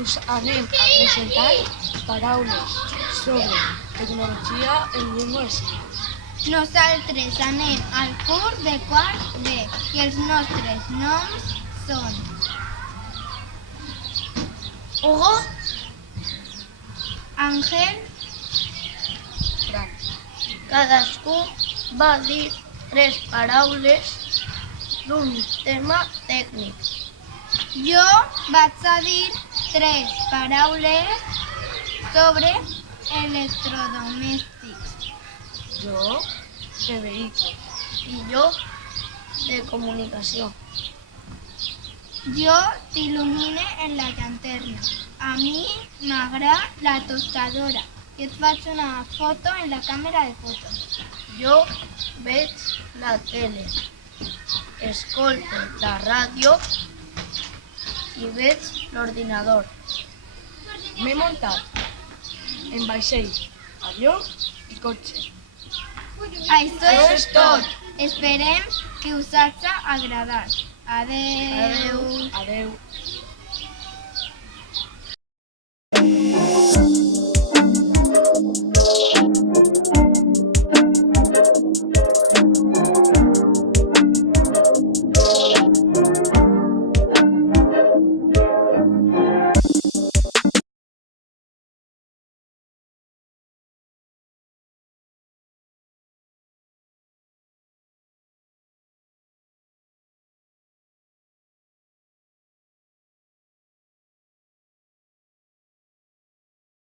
us anem a presentar paraules sobre tecnologia en llengua de signes. Nosaltres anem al curs de quart B i els nostres noms són Hugo, Àngel, Fran. Cadascú va dir 3 paraules d'un tema tècnic. jo vaig a dir 3 paraules sobre electrodomèstics. Jo, de vehicle. I jo, de comunicació. Jo t'il·lumine en la llanterna. A mi m'agrada la tostadora i et faig una foto en la càmera de fotos. Jo veig la tele, escolto la ràdio i veig l'ordinador. M'he muntat en vaixell, avió i cotxe. Això és tot. Esperem que us hagi agradat. Adeu. Adeu. Adeu.